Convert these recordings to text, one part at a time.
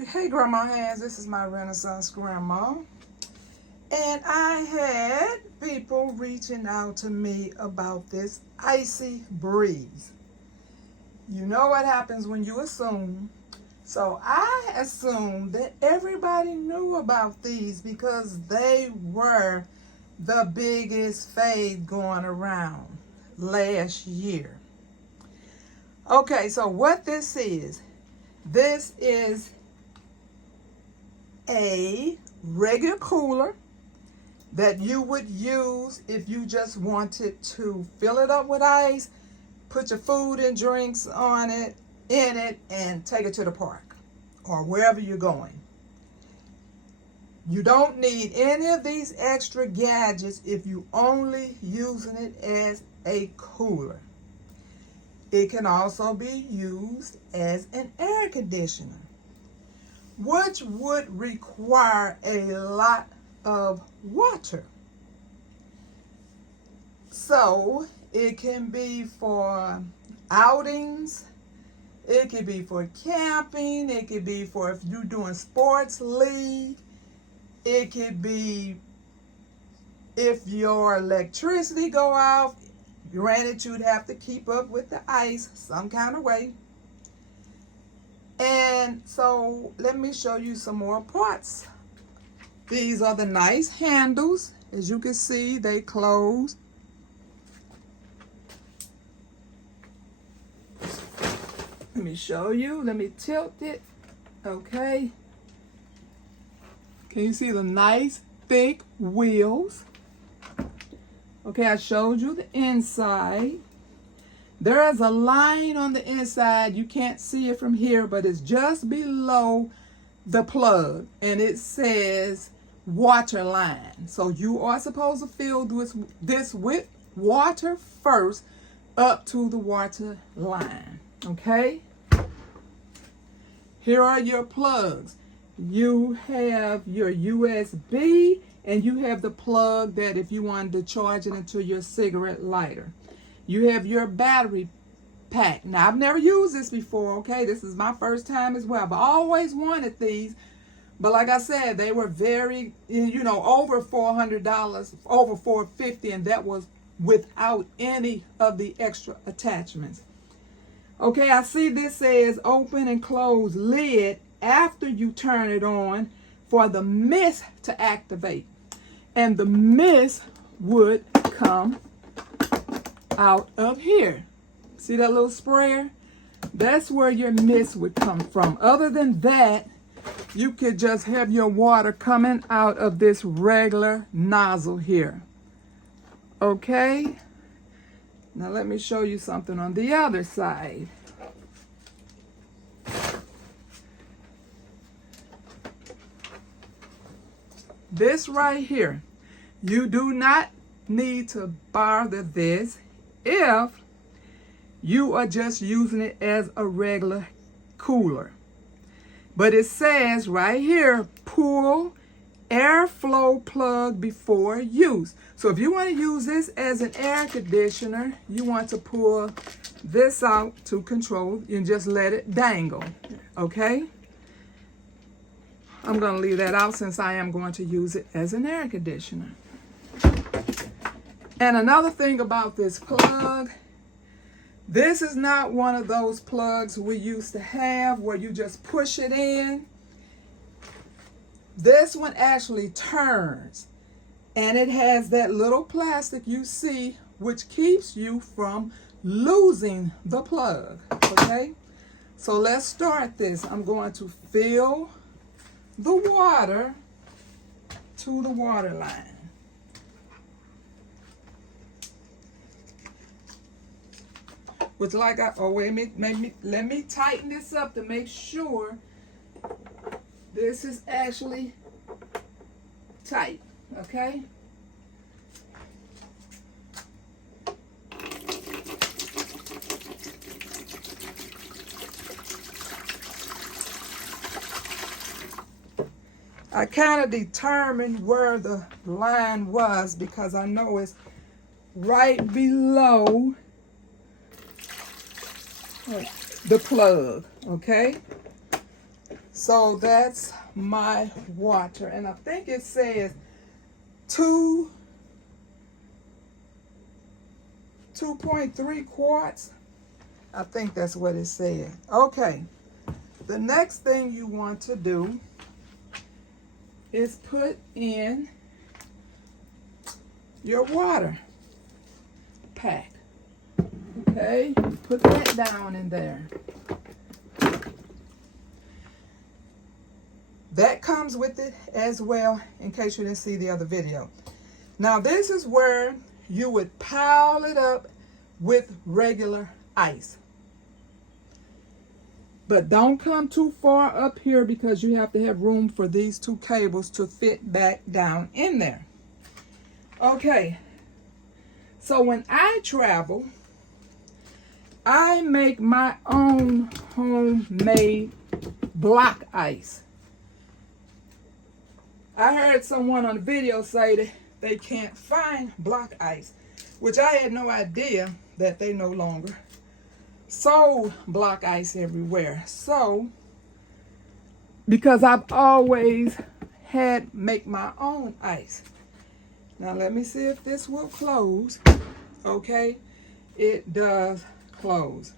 Hey Grandma Hands, this is my Renaissance Grandma. And I had people reaching out to me about this Icy Breeze. You know what happens when you assume. So I assumed that everybody knew about these because they were the biggest fad going around last year. Okay, so what this is a regular cooler that you would use if you just wanted to fill it up with ice, put your food and drinks in it, and take it to the park or wherever you're going. You don't need any of these extra gadgets if you only using it as a cooler. It can also be used as an air conditioner, which would require a lot of water. So it can be for outings, it could be for camping, it could be for if you're doing sports league, it could be if your electricity go out. Granted, you'd have to keep up with the ice some kind of way. And so let me show you some more parts. These are the nice handles. As you can see, they close. Let me show you. Let me tilt it. Okay. Can you see the nice thick wheels? Okay, I showed you the inside. There is a line on the inside. You can't see it from here, but it's just below the plug. And it says water line. So you are supposed to fill this with water first up to the water line. Okay? Here are your plugs. You have your USB and you have the plug that if you wanted to charge it into your cigarette lighter. You have your battery pack. Now, I've never used this before, okay? This is my first time as well, but I always wanted these. But like I said, they were very, over $400, over $450, and that was without any of the extra attachments. Okay, I see this says open and close lid after you turn it on for the mist to activate. And the mist would come out of here. See that little sprayer? That's where your mist would come from. Other than that, you could just have your water coming out of this regular nozzle here. Okay? Now let me show you something on the other side. This right here, you do not need to bother this if you are just using it as a regular cooler. But it says right here, pull airflow plug before use. So if you want to use this as an air conditioner, you want to pull this out to control and just let it dangle, okay? I'm going to leave that out since I am going to use it as an air conditioner. And another thing about this plug, this is not one of those plugs we used to have where you just push it in. This one actually turns, and it has that little plastic you see which keeps you from losing the plug, okay? So let's start this. I'm going to fill the water to the water line. Which let me tighten this up to make sure this is actually tight, okay? I kind of determined where the line was because I know it's right below the plug, okay? So that's my water. And I think it says 2.3 quarts. I think that's what it said. Okay. The next thing you want to do is put in your water pack. Okay, put that down in there. That comes with it as well, in case you didn't see the other video. Now this is where you would pile it up with regular ice. But don't come too far up here because you have to have room for these two cables to fit back down in there. Okay, so when I travel, I make my own homemade block ice. I heard someone on the video say that they can't find block ice, which I had no idea that they no longer sold block ice everywhere. So, because I've always had make my own ice. Now let me see if this will close. Okay, it does close.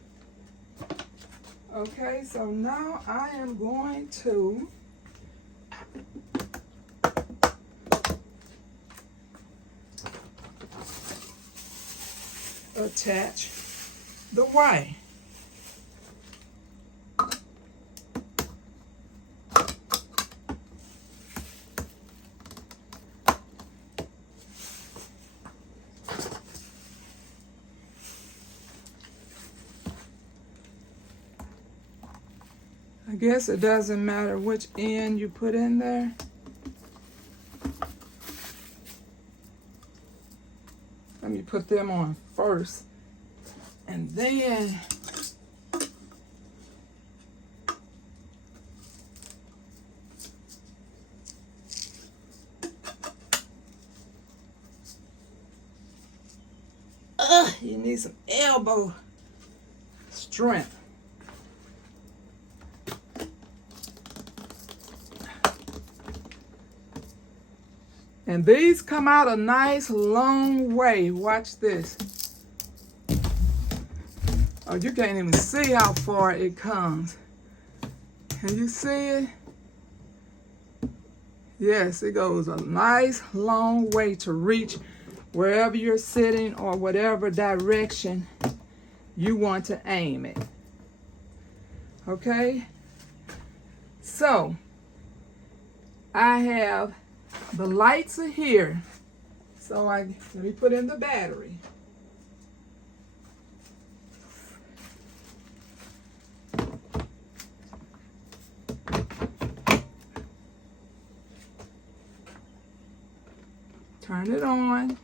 Okay, so now I am going to attach the wire. I guess it doesn't matter which end you put in there. Let me put them on first, and then you need some elbow strength. And these come out a nice long way. Watch this. Oh, you can't even see how far it comes. Can you see it? Yes, it goes a nice long way to reach wherever you're sitting or whatever direction you want to aim it. Okay? So, I have the lights are here. So let me put in the battery. Turn it on.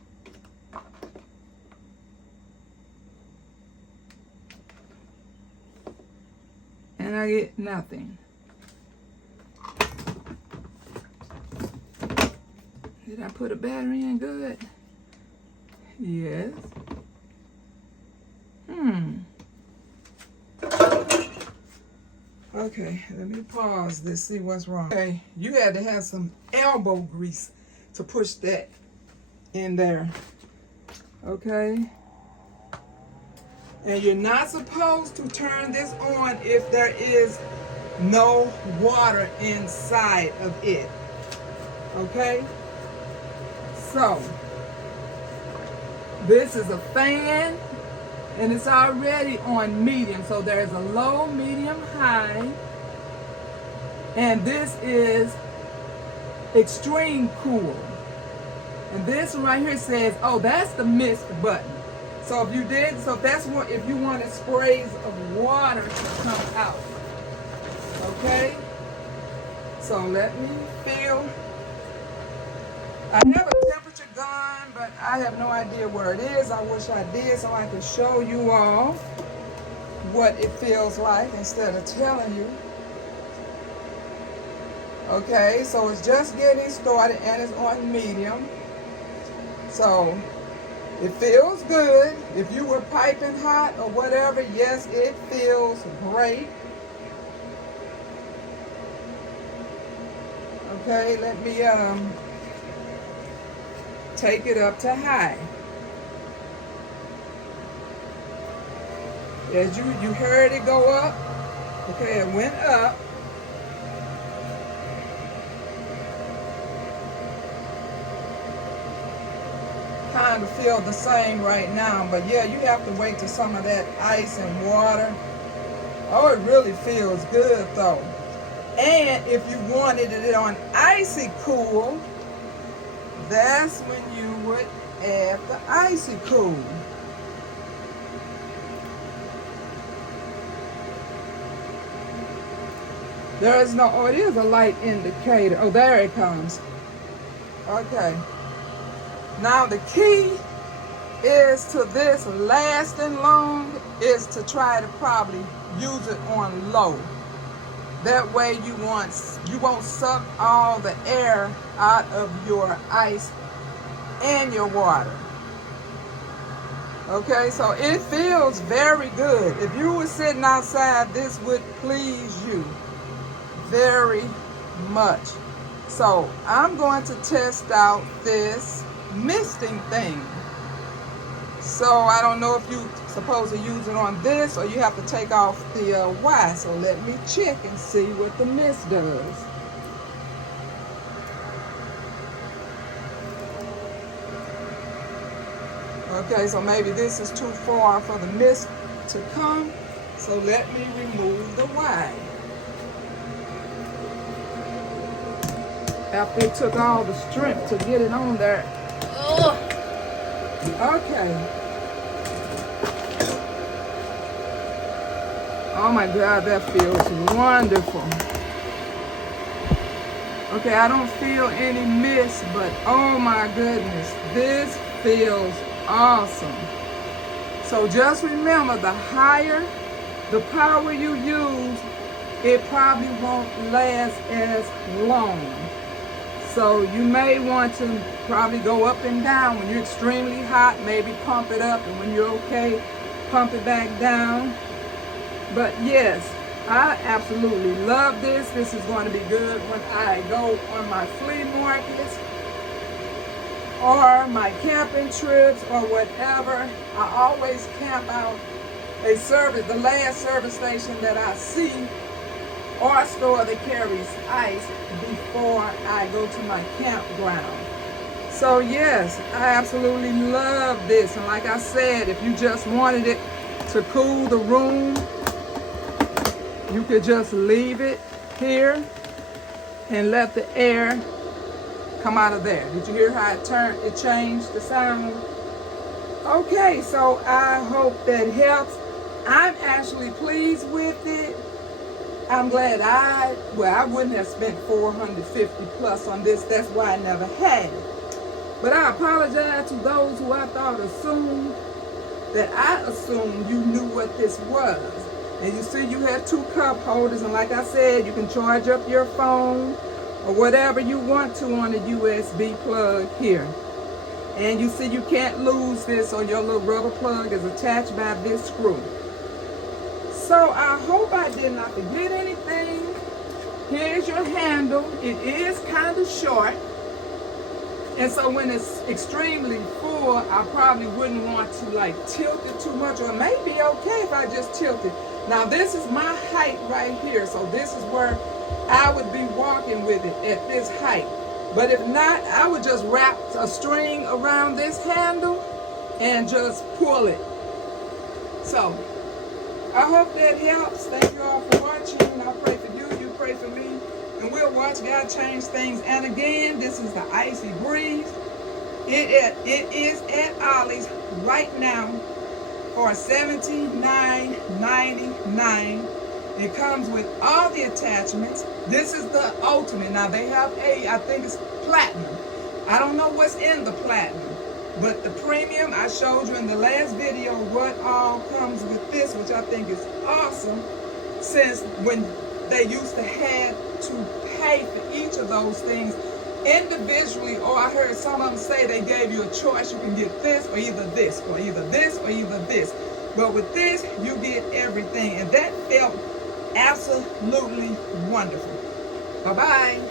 And I get nothing. Did I put a battery in good? Yes. Okay, let me pause this, see what's wrong. Okay, you had to have some elbow grease to push that in there. Okay? And you're not supposed to turn this on if there is no water inside of it. Okay? So, this is a fan, and it's already on medium. So there's a low, medium, high, and this is extreme cool. And this one right here says, oh, that's the mist button. So if you did, so that's what, if you wanted sprays of water to come out. Okay? So let me feel. I have a temperature gun, but I have no idea where it is. I wish I did so I could show you all what it feels like instead of telling you. Okay, so it's just getting started and it's on medium. So it feels good. If you were piping hot or whatever, yes, it feels great. Okay, let me take it up to high. As you heard it go up. Okay, it went up. Kind of feel the same right now, but yeah, you have to wait till some of that ice and water. Oh, it really feels good though. And if you wanted it on icy cool, that's when you would add the icy cool. There is no, oh, it is a light indicator. Oh, there it comes. Okay. Now the key is to this lasting long is to try to probably use it on low. That way you won't suck all the air out of your ice and your water. Okay, so it feels very good. If you were sitting outside, this would please you very much. So I'm going to test out this misting thing. So I don't know if you're supposed to use it on this or you have to take off the Y. So let me check and see what the mist does. Okay, so maybe this is too far for the mist to come. So let me remove the Y. After it took all the strength to get it on there. Ugh. Okay. Oh my God, that feels wonderful. Okay, I don't feel any mist, but oh my goodness, this feels awesome. So just remember, the higher the power you use, it probably won't last as long. So you may want to probably go up and down. When you're extremely hot, maybe pump it up, and when you're okay, pump it back down. But yes, I absolutely love this. This is going to be good when I go on my flea markets or my camping trips or whatever. I always camp out a service, the last service station that I see, or a store that carries ice before I go to my campground. So yes, I absolutely love this. And like I said, if you just wanted it to cool the room, you could just leave it here and let the air come out of there. Did you hear how it changed the sound? Okay, so I hope that helps. I'm actually pleased with it. I'm glad I wouldn't have spent $450 plus on this. That's why I never had it. But I apologize to those who I thought assumed that I assumed you knew what this was. And you see you have two cup holders, and like I said, you can charge up your phone or whatever you want to on a USB plug here. And you see you can't lose this, or your little rubber plug is attached by this screw. So I hope I did not forget anything. Here's your handle. It is kind of short. And so when it's extremely full, I probably wouldn't want to like tilt it too much, or it may be okay if I just tilt it. Now this is my height right here. So this is where I would be walking with it, at this height. But if not, I would just wrap a string around this handle and just pull it. So I hope that helps. Thank you all for watching. I pray for you, you pray for me, and we'll watch God change things. And again, this is the Icy Breeze. It is at Ollie's right now for $79.99. It comes with all the attachments. This is the ultimate. Now they have I think it's platinum. I don't know what's in the platinum. But the premium, I showed you in the last video what all comes with this, which I think is awesome, since when they used to have to pay for each of those things individually, or I heard some of them say they gave you a choice. You can get this, or either this, or either this, or either this. But with this, you get everything, and that felt absolutely wonderful. Bye-bye.